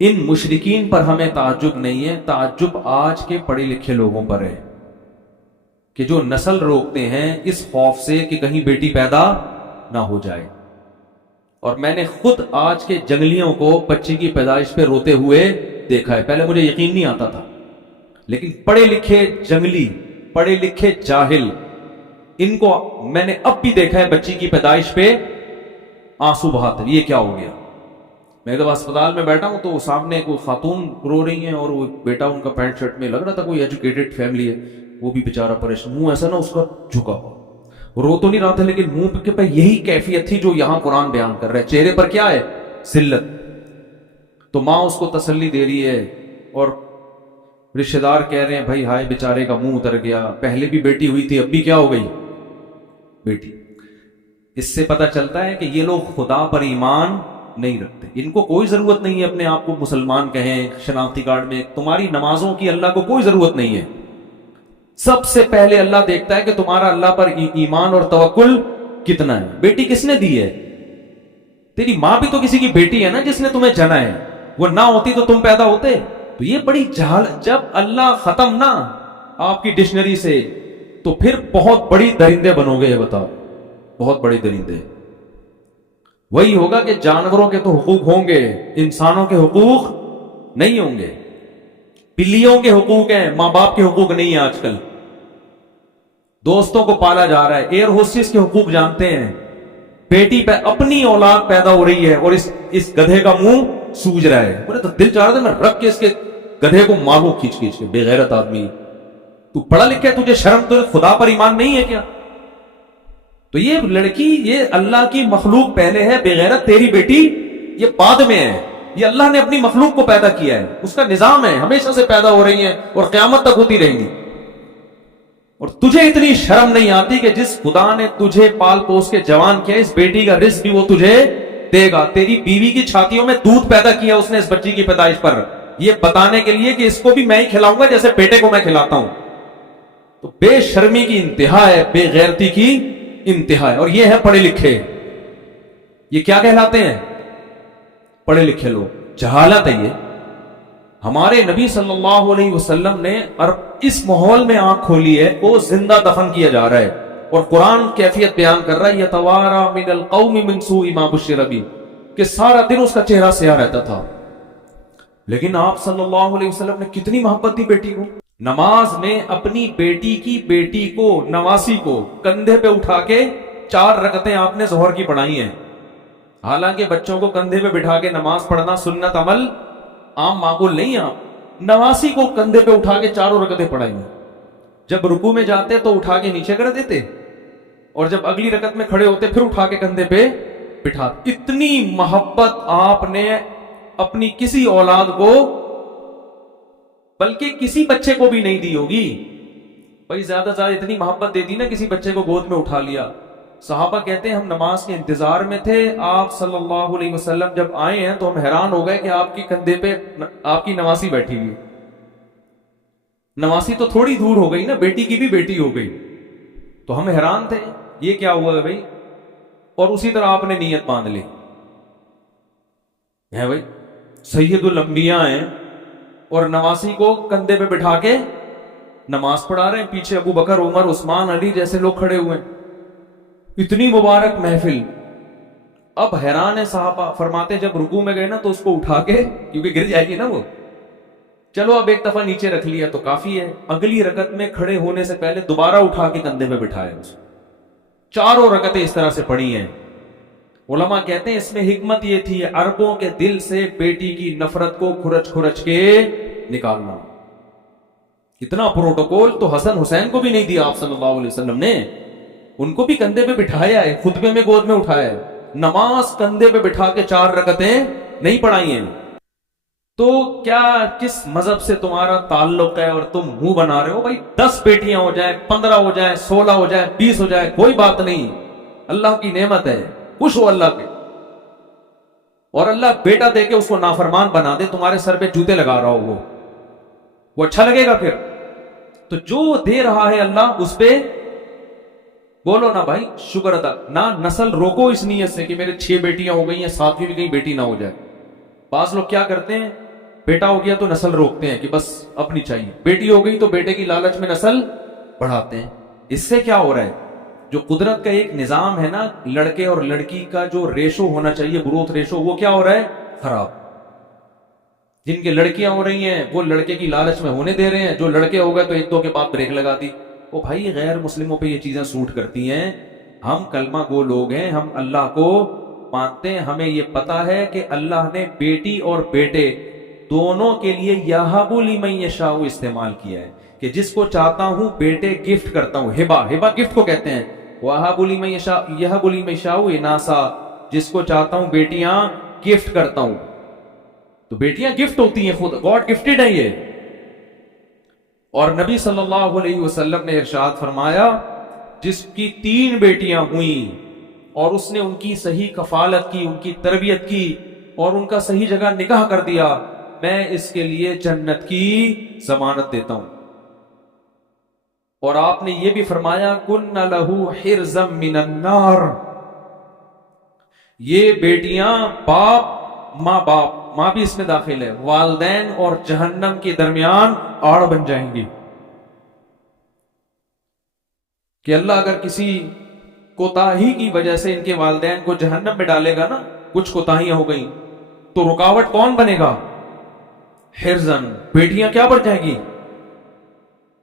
ان مشرکین پر ہمیں تعجب نہیں ہے، تعجب آج کے پڑھے لکھے لوگوں پر ہے کہ جو نسل روکتے ہیں اس خوف سے کہ کہیں بیٹی پیدا نہ ہو جائے۔ اور میں نے خود آج کے جنگلیوں کو بچی کی پیدائش پہ روتے ہوئے دیکھا ہے، پہلے مجھے یقین نہیں آتا تھا، لیکن پڑھے لکھے جنگلی، پڑھے لکھے جاہل، ان کو میں نے اب بھی دیکھا ہے بچی کی پیدائش پہ آنسو بہاتے، یہ کیا ہو گیا؟ میں جب اسپتال میں بیٹھا ہوں تو سامنے کوئی خاتون رو رہی ہیں اور وہ بیٹا ان کا پینٹ شرٹ میں لگ رہا تھا کوئی ایجوکیٹڈ فیملی ہے، وہ بھی بیچارہ پریشان، منہ ایسا نا اس کا جھکا ہوا، رو تو نہیں رہا تھا لیکن منہ پہ یہی کیفیت تھی جو یہاں قرآن بیان کر رہا ہے، چہرے پر کیا ہے؟ ذلت۔ تو ماں اس کو تسلی دے رہی ہے اور رشتہ دار کہہ رہے ہیں بھائی ہائے بیچارے کا منہ اتر گیا، پہلے بھی بیٹی ہوئی تھی اب بھی کیا ہو گئی؟ بیٹی۔ اس سے پتہ چلتا ہے کہ یہ لوگ خدا پر ایمان نہیں رکھتے، ان کو کوئی ضرورت نہیں ہے اپنے آپ کو مسلمان کہیں، شناختی کارڈ میں تمہاری نمازوں کی اللہ کو کوئی ضرورت نہیں ہے۔ سب سے پہلے اللہ دیکھتا ہے کہ تمہارا اللہ پر ایمان اور توکل کتنا ہے۔ بیٹی کس نے دی ہے؟ تیری ماں بھی تو کسی کی بیٹی ہے نا جس نے تمہیں جنا ہے، وہ نہ ہوتی تو تم پیدا ہوتے؟ تو یہ بڑی جہال، جب اللہ ختم نہ آپ کی ڈکشنری سے تو پھر بہت بڑی درندے بنو گے، یہ بتاؤ، بہت بڑے درندے۔ وہی ہوگا کہ جانوروں کے تو حقوق ہوں گے، انسانوں کے حقوق نہیں ہوں گے، بلیوں کے حقوق ہیں، ماں باپ کے حقوق نہیں ہیں۔ آج کل دوستوں کو پالا جا رہا ہے، ایئر ہوسٹس کے حقوق جانتے ہیں، بیٹی پہ اپنی اولاد پیدا ہو رہی ہے اور اس گدھے کا منہ سوج رہا ہے، بولے تو دل چاہ رہا تھا میں رکھ کے اس کے گدھے کو ماروں کھینچ کھینچ کے۔ بے غیرت آدمی، تو پڑھا لکھا ہے، تجھے شرم، تو خدا پر ایمان نہیں ہے کیا؟ تو یہ لڑکی، یہ اللہ کی مخلوق پہلے ہے، بے غیرت تیری بیٹی یہ بعد میں ہے، یہ اللہ نے اپنی مخلوق کو پیدا کیا ہے، اس کا نظام ہے، ہمیشہ سے پیدا ہو رہی ہیں اور قیامت تک ہوتی رہیں گی۔ اور تجھے اتنی شرم نہیں آتی کہ جس خدا نے تجھے پال پوس کے جوان کیا، اس بیٹی کا رزق بھی وہ تجھے دے گا، تیری بیوی کی چھاتیوں میں دودھ پیدا کیا اس نے اس بچی کی پیدائش پر، یہ بتانے کے لیے کہ اس کو بھی میں ہی کھلاؤں گا جیسے بیٹے کو میں کھلاتا ہوں۔ تو بے شرمی کی انتہا ہے، بے غیرتی کی انتہا ہے، اور یہ ہے پڑھے لکھے، یہ کیا کہلاتے ہیں؟ پڑھے لکھے لوگ۔ جہالت ہے یہ۔ ہمارے نبی صلی اللہ علیہ وسلم نے اس ماحول میں آنکھ کھولی ہے، وہ زندہ دفن کیا جا رہا ہے، اور قرآن کیفیت بیان کر رہا ہے یتوارا من القوم من سوء ما بشر بہ، کہ سارا دن اس کا چہرہ سیاہ رہتا تھا، لیکن آپ صلی اللہ علیہ وسلم نے کتنی محبت دی بیٹی کو۔ نماز میں اپنی بیٹی کو نواسی کو کندھے پہ اٹھا کے 4 رکعتیں آپ نے ظہر کی پڑھائی ہیں، حالانکہ بچوں کو کندھے پہ بٹھا کے نماز پڑھنا سنت عمل عام معقول نہیں ہے، آپ نواسی کو کندھے پہ اٹھا کے 4 رکعتیں پڑھائی ہیں، جب رکوع میں جاتے تو اٹھا کے نیچے کر دیتے، اور جب اگلی رکعت میں کھڑے ہوتے پھر اٹھا کے کندھے پہ بٹھاتے۔ اتنی محبت آپ نے اپنی کسی اولاد کو، بلکہ کسی بچے کو بھی نہیں دی ہوگی، بھائی زیادہ زیادہ اتنی محبت دے دی نا، کسی بچے کو گود میں اٹھا لیا۔ صحابہ کہتے ہیں ہم نماز کے انتظار میں تھے، آپ صلی اللہ علیہ وسلم جب آئے ہیں تو ہم حیران ہو گئے کہ آپ کی کندھے پہ آپ کی نواسی بیٹھی ہوئی۔ نواسی تو تھوڑی دور ہو گئی نا، بیٹی کی بھی بیٹی ہو گئی، تو ہم حیران تھے یہ کیا ہوا ہے بھائی، اور اسی طرح آپ نے نیت باندھ لی ہے بھائی سید الانبیاء ہیں، اور نواسی کو کندھے پہ بٹھا کے نماز پڑھا رہے ہیں، پیچھے ابو بکر، عمر، عثمان، علی جیسے لوگ کھڑے ہوئے ہیں، اتنی مبارک محفل۔ اب حیران ہے صحابہ، فرماتے جب رکوع میں گئے نا تو اس کو اٹھا کے، کیونکہ گر جائے گی نا وہ، چلو اب ایک دفعہ نیچے رکھ لیا تو کافی ہے، اگلی رکعت میں کھڑے ہونے سے پہلے دوبارہ اٹھا کے کندھے پہ بٹھایا، اس 4 رکعتیں اس طرح سے پڑھی ہیں۔ علماء کہتے ہیں اس میں حکمت یہ تھی عربوں کے دل سے بیٹی کی نفرت کو کھرچ کے نکالنا۔ اتنا پروٹوکول تو حسن حسین کو بھی نہیں دیا آپ صلی اللہ علیہ وسلم نے، ان کو بھی کندھے پہ بٹھایا ہے، خطبے میں گود میں اٹھایا ہے، نماز کندھے پہ بٹھا کے 4 رکعتیں نہیں پڑھائی ہیں۔ تو کیا کس مذہب سے تمہارا تعلق ہے اور تم منہ بنا رہے ہو؟ بھائی 10 بیٹیاں ہو جائیں، 15 ہو جائیں، 16 ہو جائیں، 20 ہو جائیں، کوئی بات نہیں، اللہ کی نعمت ہے، خوش ہو اللہ پہ۔ اور اللہ بیٹا دے کے اس کو نافرمان بنا دے، تمہارے سر پہ جوتے لگا رہا ہو، وہ اچھا لگے گا پھر؟ تو جو دے رہا ہے اللہ اس پہ بولو نا بھائی شکر ادا، نہ نسل روکو اس نیت سے کہ میرے 6 بیٹیاں ہو گئی ہیں 7ویں بھی کہیں بیٹی نہ ہو جائے۔ بعض لوگ کیا کرتے ہیں بیٹا ہو گیا تو نسل روکتے ہیں کہ بس اپنی چاہیے، بیٹی ہو گئی تو بیٹے کی لالچ میں نسل بڑھاتے ہیں۔ اس سے کیا ہو رہا ہے؟ جو قدرت کا ایک نظام ہے نا، لڑکے اور لڑکی کا جو ریشو ہونا چاہیے، گروتھ ریشو، وہ کیا ہو رہا ہے؟ خراب۔ جن کے لڑکیاں ہو رہی ہیں وہ لڑکے کی لالچ میں ہونے دے رہے ہیں، جو لڑکے ہو گئے تو ایک دو کے بعد بریک لگا دی۔ وہ بھائی غیر مسلموں پہ یہ چیزیں سوٹ کرتی ہیں۔ ہم کلمہ گو لوگ ہیں، ہم اللہ کو مانتے ہیں، ہمیں یہ پتا ہے کہ اللہ نے بیٹی اور بیٹے دونوں کے لیے یہب لمن یشاء استعمال کیا ہے، کہ جس کو چاہتا ہوں بیٹے گفٹ کرتا ہوں۔ ہبہ گفٹ کو کہتے ہیں۔ وہب لمن یشاء، یہب لمن یشاء اناسا، جس کو چاہتا ہوں بیٹیاں گفٹ کرتا ہوں۔ تو بیٹیاں گفٹ ہوتی ہیں، خود گاڈ گفٹڈ ہیں یہ۔ اور نبی صلی اللہ علیہ وسلم نے ارشاد فرمایا، جس کی 3 بیٹیاں ہوئیں اور اس نے ان کی صحیح کفالت کی، ان کی تربیت کی اور ان کا صحیح جگہ نکاح کر دیا، میں اس کے لیے جنت کی ضمانت دیتا ہوں۔ اور آپ نے یہ بھی فرمایا، کن لہ حرزا من النار، یہ بیٹیاں باپ ماں بھی اس میں داخل ہے، والدین اور جہنم کے درمیان آڑ بن جائیں گی۔ کہ اللہ اگر کسی کوتاہی کی وجہ سے ان کے والدین کو جہنم میں ڈالے گا نا، کچھ کوتاہیاں ہو گئیں، تو رکاوٹ کون بنے گا؟ حرزن، بیٹیاں کیا بن جائیں گی؟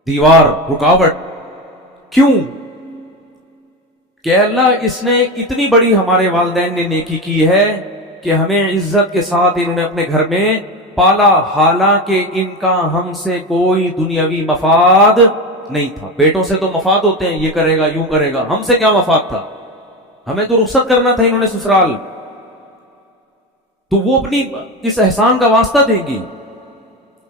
دیوار، رکاوٹ۔ کیوں؟ کہ اللہ اس نے اتنی بڑی ہمارے والدین نے نیکی کی ہے کہ ہمیں عزت کے ساتھ انہوں نے اپنے گھر میں پالا، حالانکہ ان کا ہم سے کوئی دنیاوی مفاد نہیں تھا۔ بیٹوں سے تو مفاد ہوتے ہیں، یہ کرے گا، یوں کرے گا، ہم سے کیا مفاد تھا؟ ہمیں تو رخصت کرنا تھا انہوں نے سسرال، تو وہ اپنی اس احسان کا واسطہ دیں گی۔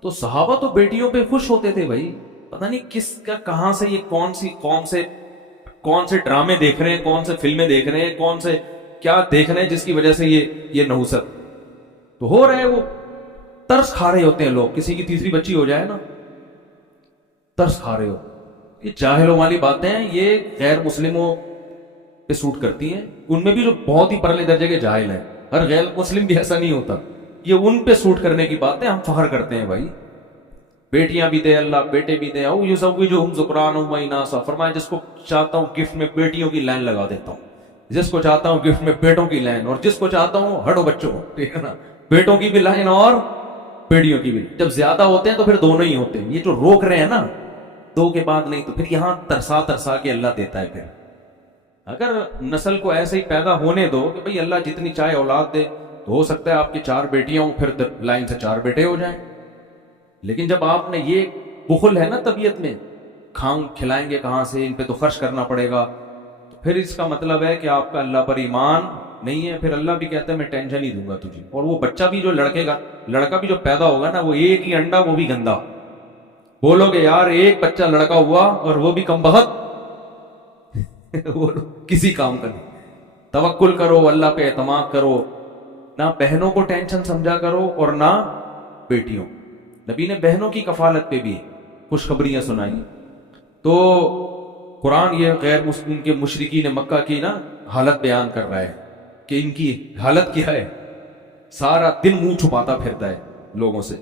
تو صحابہ تو بیٹیوں پہ خوش ہوتے تھے بھائی، پتہ نہیں کس کا کہاں سے یہ کون سے ڈرامے دیکھ رہے ہیں، کون سے فلمیں دیکھ رہے ہیں، کون سے کیا دیکھ رہے ہیں جس کی وجہ سے یہ نحوست تو ہو رہا ہے۔ وہ ترس کھا رہے ہوتے ہیں لوگ، کسی کی تیسری بچی ہو جائے نا، ترس کھا رہے ہو۔ یہ جاہلوں والی باتیں ہیں، یہ غیر مسلموں پہ سوٹ کرتی ہیں، ان میں بھی جو بہت ہی پرلے درجے کے جاہل ہیں، ہر غیر مسلم بھی ایسا نہیں ہوتا، یہ ان پہ سوٹ کرنے کی باتیں ہم فخر کرتے ہیں بھائی۔ بیٹیاں بھی دے اللہ، بیٹے بھی دے، او یزوجہم ذکرانا و اناثا، فرمایا جس کو چاہتا ہوں گفٹ میں بیٹیوں کی لائن لگا دیتا ہوں، جس کو چاہتا ہوں گفٹ میں بیٹوں کی لائن، اور جس کو چاہتا ہوں ہٹو بچوں، ٹھیک ہے نا، بیٹوں کی بھی لائن اور بیٹیوں کی بھی۔ جب زیادہ ہوتے ہیں تو پھر دونوں ہی ہوتے ہیں، یہ جو روک رہے ہیں نا 2 کے بعد نہیں، تو پھر یہاں ترسا کے اللہ دیتا ہے۔ پھر اگر نسل کو ایسے ہی پیدا ہونے دو کہ بھئی اللہ جتنی چاہے اولاد دے، تو ہو سکتا ہے آپ کی 4 بیٹیاں ہوں، پھر لائن سے 4 بیٹے ہو جائیں۔ لیکن جب آپ نے یہ بخل ہے نا طبیعت میں، کھلائیں گے کہاں سے، ان پہ تو خرچ کرنا پڑے گا، تو پھر اس کا مطلب ہے کہ آپ کا اللہ پر ایمان نہیں ہے۔ پھر اللہ بھی کہتا ہے میں ٹینشن ہی دوں گا تجھے۔ اور وہ بچہ بھی جو لڑکا بھی جو پیدا ہوگا نا، وہ ایک ہی انڈا، وہ بھی گندا۔ بولو گے یار ایک بچہ لڑکا ہوا اور وہ بھی کم بخت کسی کام کا نہیں۔ توکل کرو، اللہ پہ اعتماد کرو، نہ بہنوں کو ٹینشن سمجھا کرو اور نہ بیٹیوں۔ نبی نے بہنوں کی کفالت پہ بھی خوشخبریاں سنائی۔ تو قرآن یہ غیر مسلم کے مشرکین مکہ کی نا حالت بیان کر رہا ہے کہ ان کی حالت کیا ہے، سارا دن منہ چھپاتا پھرتا ہے لوگوں سے۔